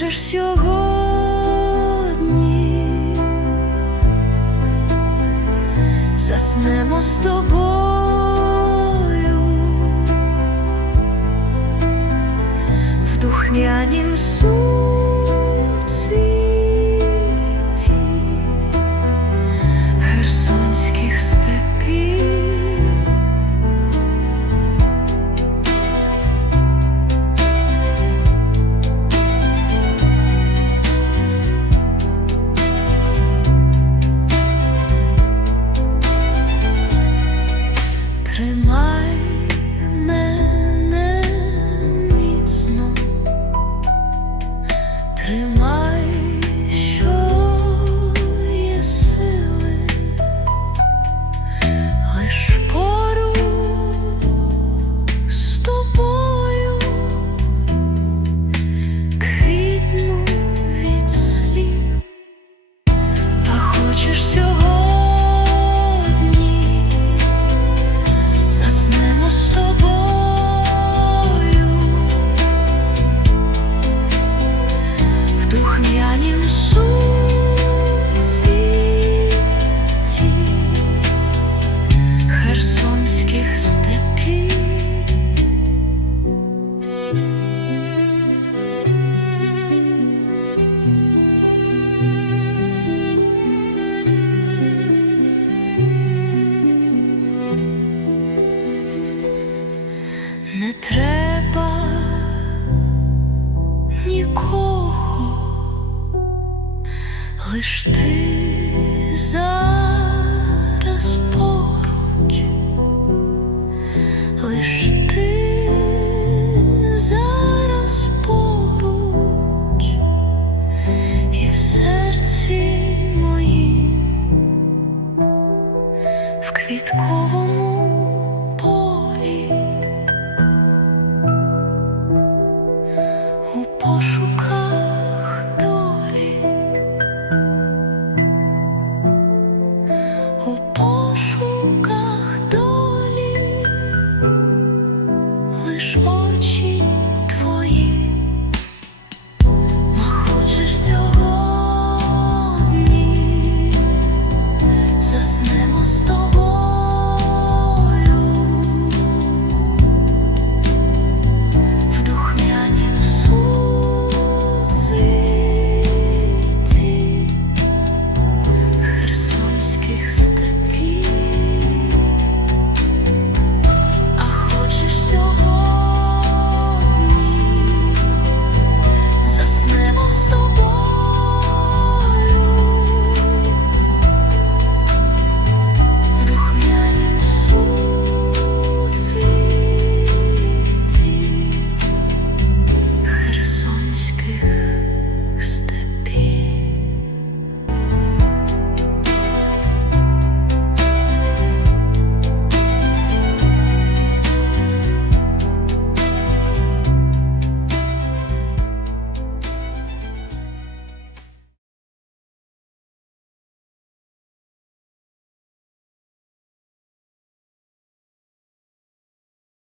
хочеш сьогодні, заснемо з тобою в духмянім су. Dream on. нікого лиш ти.